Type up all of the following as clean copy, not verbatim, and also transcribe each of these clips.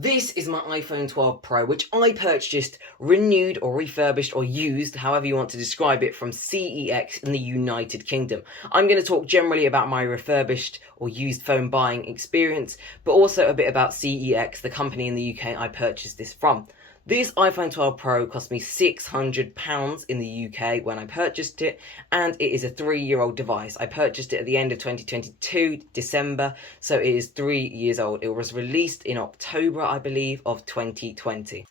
This is my iPhone 12 Pro, which I purchased renewed or refurbished or used, however you want to describe it, from CEX in the United Kingdom. I'm going to talk generally about my refurbished or used phone buying experience, but also a bit about CEX, the company in the UK I purchased this from. This iPhone 12 Pro cost me £600 in the UK when I purchased it, and it is a 3-year-old device. I purchased it at the end of 2022, December, so it is 3 years old. It was released in October, I believe, of 2020.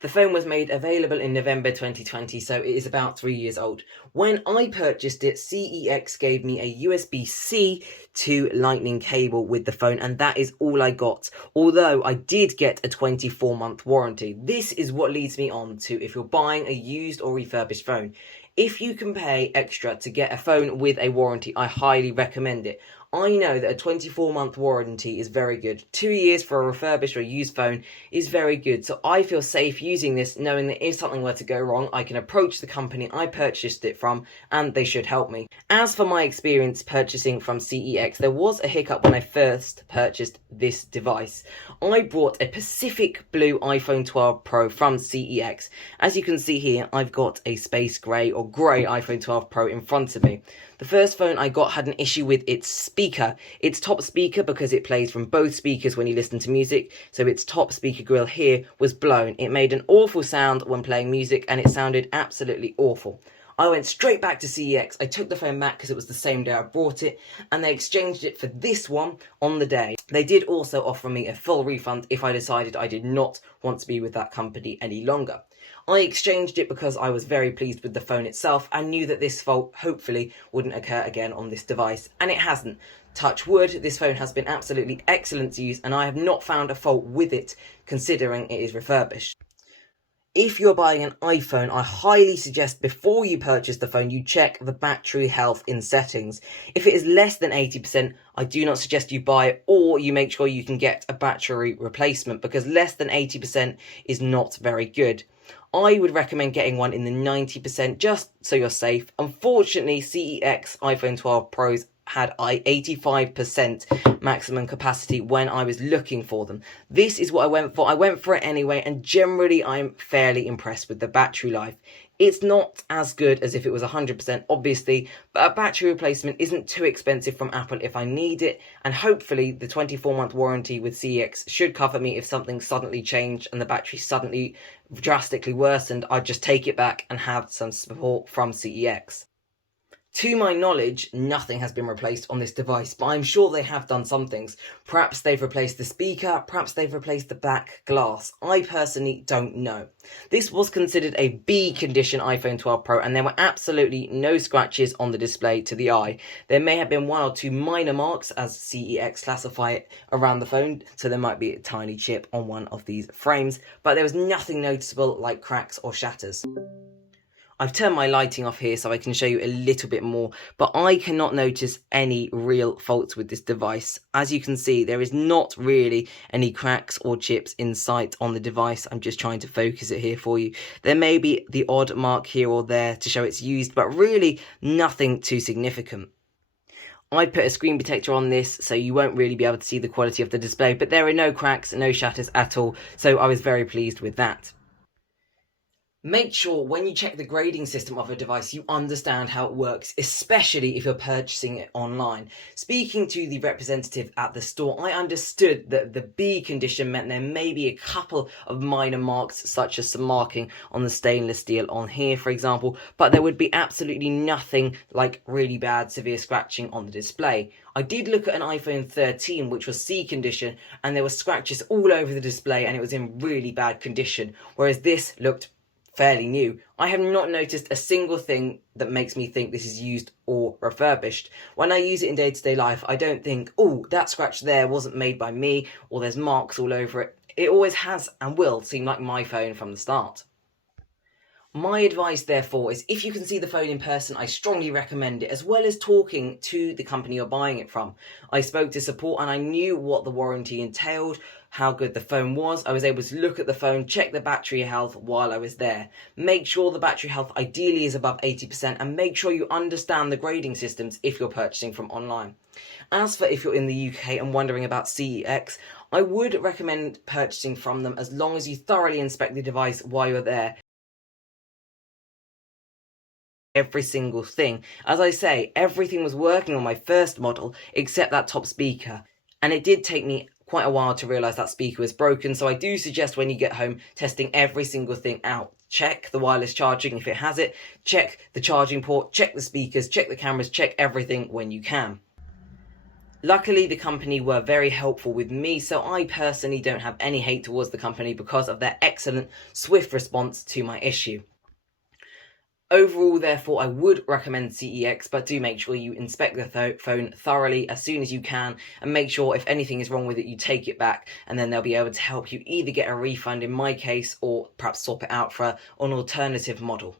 The phone was made available in November 2020, so it is about 3 years old. When I purchased it, CEX gave me a USB-C to Lightning cable with the phone, and that is all I got. Although I did get a 24-month warranty. This is what leads me on to if you're buying a used or refurbished phone. If you can pay extra to get a phone with a warranty, I highly recommend it. I know that a 24-month warranty is very good. 2 years for a refurbished or used phone is very good. So I feel safe using this, knowing that if something were to go wrong, I can approach the company I purchased it from and they should help me. As for my experience purchasing from CEX, there was a hiccup when I first purchased this device. I bought a Pacific Blue iPhone 12 Pro from CEX. As you can see here, I've got a space grey or grey iPhone 12 Pro in front of me. The first phone I got had an issue with its speaker. Its top speaker, because it plays from both speakers when you listen to music, so its top speaker grill here was blown. It made an awful sound when playing music and it sounded absolutely awful. I went straight back to CEX, I took the phone back because it was the same day I bought it, and they exchanged it for this one on the day. They did also offer me a full refund if I decided I did not want to be with that company any longer. I exchanged it because I was very pleased with the phone itself and knew that this fault hopefully wouldn't occur again on this device, and it hasn't. Touch wood, this phone has been absolutely excellent to use and I have not found a fault with it considering it is refurbished. If you're buying an iPhone, I highly suggest before you purchase the phone, you check the battery health in settings. If it is less than 80%, I do not suggest you buy it, or you make sure you can get a battery replacement, because less than 80% is not very good. I would recommend getting one in the 90% just so you're safe. Unfortunately, CEX iPhone 12 Pros had 85% maximum capacity when I was looking for them. This is what I went for. I went for it anyway, and generally I'm fairly impressed with the battery life. It's not as good as if it was 100%, obviously, but a battery replacement isn't too expensive from Apple if I need it, and hopefully the 24-month warranty with CEX should cover me if something suddenly changed and the battery suddenly drastically worsened. I'd just take it back and have some support from CEX. To my knowledge, nothing has been replaced on this device, but I'm sure they have done some things. Perhaps they've replaced the speaker, perhaps they've replaced the back glass. I personally don't know. This was considered a B condition iPhone 12 Pro, and there were absolutely no scratches on the display to the eye. There may have been 1 or 2 minor marks, as CEX classify it, around the phone, so there might be a tiny chip on one of these frames, but there was nothing noticeable like cracks or shatters. I've turned my lighting off here so I can show you a little bit more, but I cannot notice any real faults with this device. As you can see, there is not really any cracks or chips in sight on the device. I'm just trying to focus it here for you. There may be the odd mark here or there to show it's used, but really nothing too significant. I put a screen protector on this so you won't really be able to see the quality of the display, but there are no cracks, no shatters at all, so I was very pleased with that. Make sure when you check the grading system of a device, you understand how it works, especially if you're purchasing it online. Speaking to the representative at the store, I understood that the B condition meant there may be a couple of minor marks, such as some marking on the stainless steel on here, for example, but there would be absolutely nothing like really bad severe scratching on the display. I did look at an iPhone 13, which was C condition, and there were scratches all over the display and it was in really bad condition, whereas this looked fairly new. I have not noticed a single thing that makes me think this is used or refurbished. When I use it in day-to-day life, I don't think, oh, that scratch there wasn't made by me, or there's marks all over it. It always has and will seem like my phone from the start. My advice, therefore, is if you can see the phone in person, I strongly recommend it, as well as talking to the company you're buying it from. I spoke to support and I knew what the warranty entailed, how good the phone was. I was able to look at the phone, check the battery health while I was there. Make sure the battery health ideally is above 80%, and make sure you understand the grading systems if you're purchasing from online. As for if you're in the UK and wondering about CEX, I would recommend purchasing from them as long as you thoroughly inspect the device while you're there. Every single thing. As I say, everything was working on my first model except that top speaker, and it did take me quite a while to realise that speaker was broken, so I do suggest when you get home testing every single thing out. Check the wireless charging if it has it, check the charging port, check the speakers, check the cameras, check everything when you can. Luckily, the company were very helpful with me, so I personally don't have any hate towards the company because of their excellent, swift response to my issue. Overall, therefore, I would recommend CEX, but do make sure you inspect the phone thoroughly as soon as you can, and make sure if anything is wrong with it, you take it back, and then they'll be able to help you either get a refund in my case, or perhaps swap it out for an alternative model.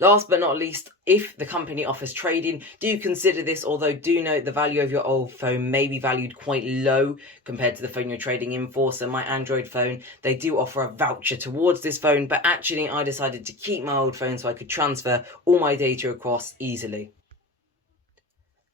Last but not least, if the company offers trade-in, do consider this, although do note the value of your old phone may be valued quite low compared to the phone you're trading in for. So my Android phone, they do offer a voucher towards this phone, but actually I decided to keep my old phone so I could transfer all my data across easily.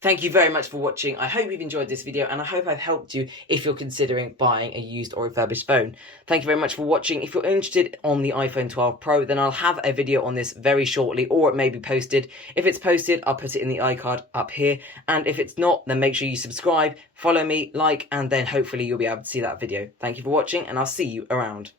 Thank you very much for watching. I hope you've enjoyed this video, and I hope I've helped you if you're considering buying a used or refurbished phone. Thank you very much for watching. If you're interested on the iPhone 12 Pro, then I'll have a video on this very shortly, or it may be posted. If it's posted, I'll put it in the iCard up here, and if it's not, then make sure you subscribe, follow me, like, and then hopefully you'll be able to see that video. Thank you for watching, and I'll see you around.